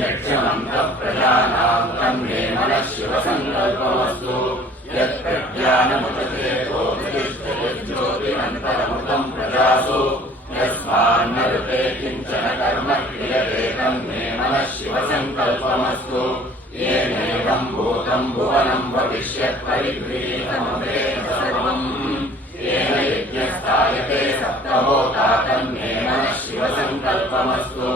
यक्षमन्तः प्रजानां तन्मे मनः शिवसङ्कल्पमस्तु। यत्प्रज्ञानमुपचेतो प्रतिष्ठयज्योतिरन्तरमृतं प्रजासु यस्मान्नरुते किञ्चन कर्म क्रियते तन्मे मनः शिवसङ्कल्पमस्तु। येनेदं भूतं भुवनं भविष्यत् परिगृहीतमवेद सर्वम् येन यज्ञस्थायते सप्तहोता तन्मे मनः शिवसङ्कल्पमस्तु।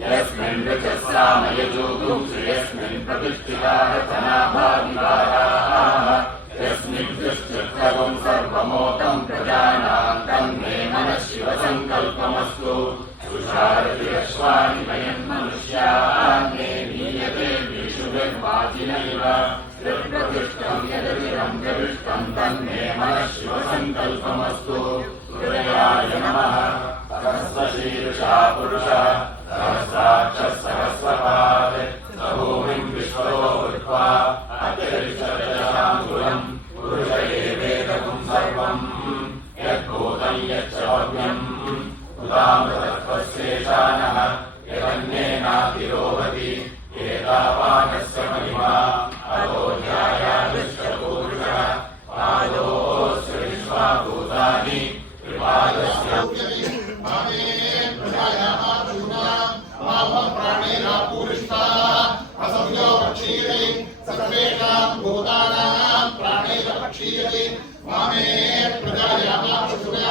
यस्मिन् ऋचः सामयजोगुंसि यस्मिन् प्रतिष्ठिताः जनाभाविवाराः यस्मिन् सर्वमोतं प्रजानां तन्मे मनः शिवसङ्कल्पमस्तु। तुषारतिरश्वानि मयन्मनुष्यान्ने नीयते विषुभिर्वाजिनैव यत्प्रतिष्ठं यदचिरं जविष्टं तन्मे मनः शिवसङ्कल्पमस्तु। हृदयाय नमः। सहस्रशीर्षा पुरुषः सहस्राक्षः सहस्रपात् स भूमिं विश्वतो भूत्वा अत्यरिष्टदशाङ्गुलम् पुरुष एवेदं सर्वम् यद्भूतं यच्चौर्यम् उदामृतत्वस्येषानः यदन्येनातिरोहति एतावानस्य महिमा अधोऽध्यायादिष्टपूरुषः पादोऽस्य विश्वाभूतानि विवादस्य सर्वेषां भूतानां प्राणैरपक्षीयते मामे प्रजायामाशुना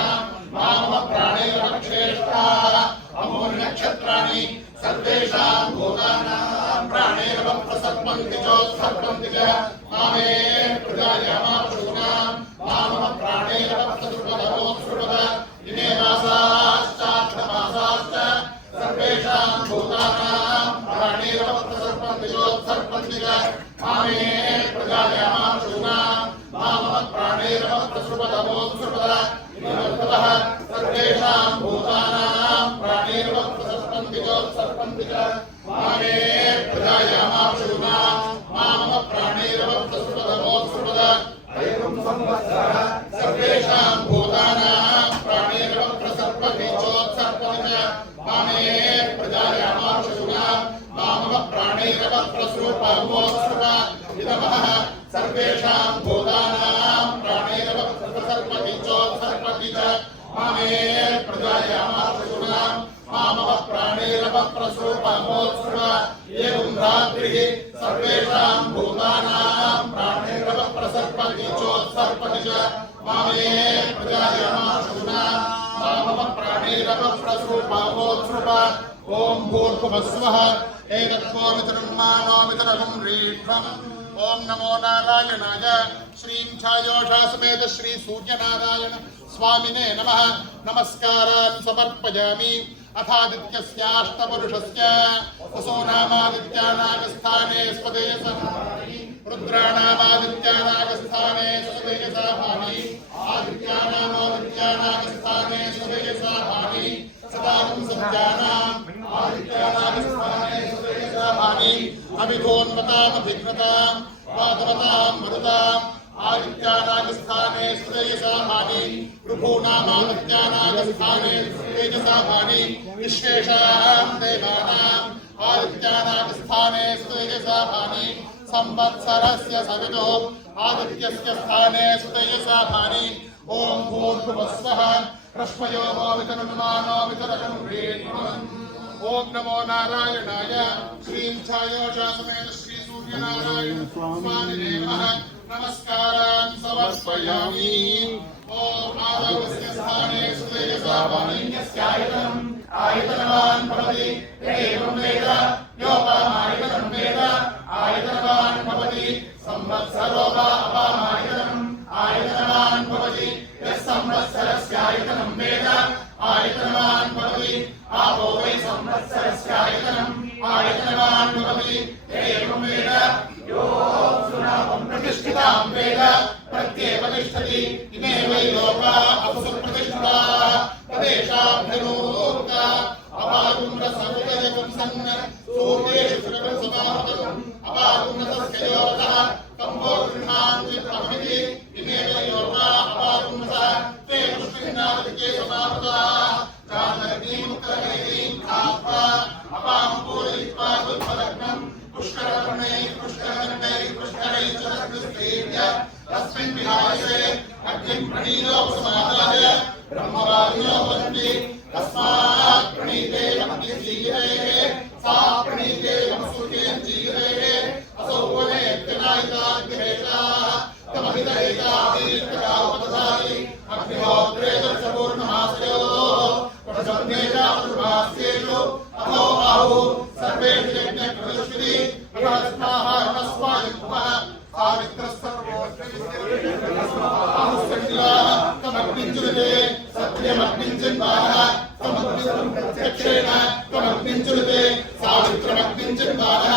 माम प्राणैरपक्षेष्टाः अमूल्यनक्षत्राणि सर्वेषां भूतानां प्राणैरवप्रसर्पन्ति चोत्सर्पन्ति च मामे प्रजायामाशुना माम प्राणैरवप्रसृपदवोत्सृपद इमे मासाश्चार्थमासाश्च सर्वेषां भूतानां प्राणैरवप्रसर्पन्ति चोत्सर्पन्ति च मामे प्रजायामाशुना माम प्राणैरवप्रसृपदवोत्सृपद सर्वेषां भूतानां प्राणैरवप्रसर्पन्ति चोत्सर्पन्ति च मामे प्रजायामाशुना माम प्राणैरवप्रसृपदवोत्सृपद एवं संवत्सरः सर्वेषां भूतानां प्राणैरवप्रसर्पन्ति चोत्सर्पन्ति च मामे प्रजायामाशुना माम प्राणैरवप्रसृपदवोत्सृपद इदमः सर्वेषां भूतानां प्राणैरवप्रसर्पन्ति चोत्सर्पन्ति च मामे प्रजायामाशुना माम प्राणैरवप्रसृपदवोत्सृपद एवं धात्रिः सर्वेषां भूतानां प्राणैरवप्रसर्पन्ति चोत्सर्पन्ति च मामे प्रजायामाशुना माम प्राणैरवप्रसृपदवोत्सृपद ओम भूर्भुवस्वः एतत्कोमितरन्मानोमितरहं रीष्वम् ओम नमो नारायणाय श्रीं छायोषा समेत श्री सूर्यनारायण स्वामिने नमः। नमस्कारान् समर्पयामि। अथादित्यस्याष्टपुरुषस्य वसूनामादित्यानागस्थाने स्वदेशभानि रुद्राणामादित्यानागस्थाने स्वदेशभानि आदित्यानामादित्यानागस्थाने स्वदेशभानि सदानं सत्यानाम् आदित्यानागस्थाने स्वदेशभानि अभिधोन्वतामधिघ्नतां वादवतां मरुताम् आदित्यानागस्थाने स्वदेशभानि ऋभूनामादित्यानागस्थाने स्वदेशभानि विश्वेषां देवानाम् आदित्यानागस्थाने स्वदेशभानि संवत्सरस्य सवितुः आदित्यस्य स्थाने स्वदेशभानि ओम भूर्भुवस्वः रश्मयो वितरन्मानो वितरकं वीर्यम् ओम नमो नारायणाय श्रीं छायोषा समेत श्री सूर्यनारायण स्वामिने नमः। नमस्कारान् समर्पयामि। ओम आदवस्य स्थाने सुदेशभानि यस्यायतनम् आयतनवान् भवति एवं वेद योपामायतनं वेद आयतनवान् भवति संवत्सरो वा अपामायतनम् आयतनवान् भवति यस्संवत्सरस्यायतनं वेद आयतनवान् भवति आपो वै संवत्सरस्यायतनम् आयतनवान् भवति एवं वेद यो सुनामं प्रतिष्ठितां वेद प्रत्येव तिष्ठति इमे वै लोका अपुसु प्रतिष्ठिताः तदेषाभ्यनूर्ता अपागुण्डसमुदयं सन् सूर्येषु सुरसमाहतम् अपागुण्डसस्य योगः तम्भो गृह्णां चित्रमिति इमे वै लोका अपागुण्डसः ते पुष्टिनादिके समाहताः जानकीमुत्तरैः खात्वा अपां पूरयित्वा पुष्पाकुल्पलग्नं पुष्करवर्णैः पुष्करगन्धैः पुष्करैः च तद्विस्तीर्य तस्मिन् विहायसे अग्निं प्रणीतोपसमादाय ब्रह्मवादिनो वदन्ति तस्मात् प्रणीते अग्निजीवेः सा प्रणीते यमसुखेन जीवेः असौ वनेत्यनायिताग्निहेताः तमहितहेतादीर्घकावपदधायि अग्निहोत्रे दर्शपूर्णमासयोः प्रजन्मेषु अहो आहुः सर्वेषु यज्ञकृतश्रुति अहस्ताः नमस्वायुक्तः तमग्निञ्जुलते सत्यमग्निञ्जन्मानः प्रत्यक्षेण तमग्निञ्जुलते सावित्रमग्निञ्जन्मानः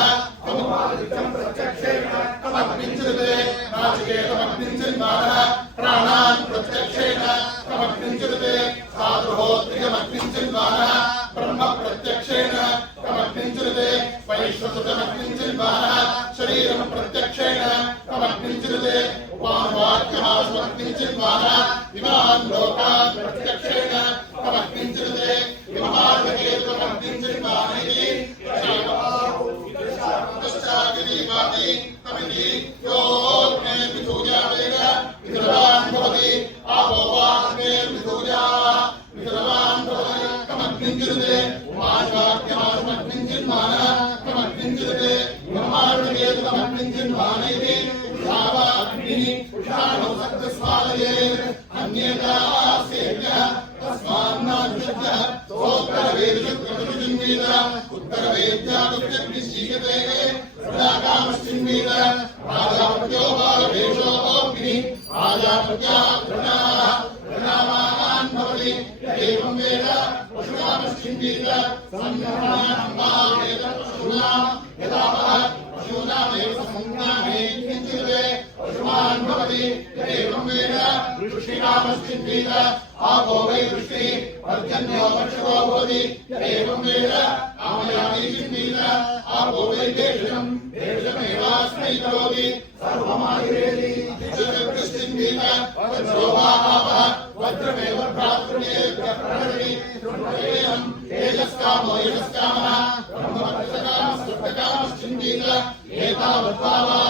तमग्निञ्जुलते नाचिकेतमग्निञ्जन्मानः प्राणान् प्रत्यक्षेण तमग्निञ्जुलते साधुहोत्रियमग्निञ्जन्मानः ब्रह्म प्रत्यक्षेण तमग्निञ्जुलते वैश्वसुतमग्निञ्जन्मानः शरीरं प्रत्यक्षेण तमग्निञ्जुलते उपानवाक्यमासमग्निञ्जन्मानः इमान् लोकान् प्रत्यक्षेण तमग्निञ्जुलते इमार्गकेतमग्निञ्जन्मानः तस्यादिवादी तमिति योऽग्ने विधूयावेग विधुरवान् भवति आपोवाग्ने विधूयाः विधुरवान् भवति तमग्निञ्जुलते उमानवाक्यमासमग्निञ्जन्मानः तमग्निञ्जुलते ब्रह्माण्डकेतमग्निञ्जन्मानः भावाग्निः उषाणौ सत्स्वालयेत् अन्येता सेव्यः तस्मान्नाद्यः सोत्तरवेदशुक्रतुजिन्वीत उत्तरवेद्यादुत्यग्निश्चीयते सदाकामश्चिन्वीत राजापत्यो बालवेषोऽग्निः राजापत्याः प्रणामान् भवति एवं वेद पशुनामश्चिन्वीत संज्ञानां यदावः पशूनामेव संज्ञाने किञ्चिदे पशुमान् भवति एवं वेद वृष्टिनामश्चिन्वीत आपो वै वृष्टिः पर्जन्यो वर्षको भवति एवं वेद आमयामि चिन्वीत आपो वै देशं देशमेवास्मै करोति सर्वमायुरेति चिन्वीत वज्रो वा आपः वज्रमेव भ्रातृमेव प्रणति तृणेयं तेजस्कामो यशस्कामः ब्रह्मवत्तकामः सुप्तकामश्चिन्वीत एतावद्भावा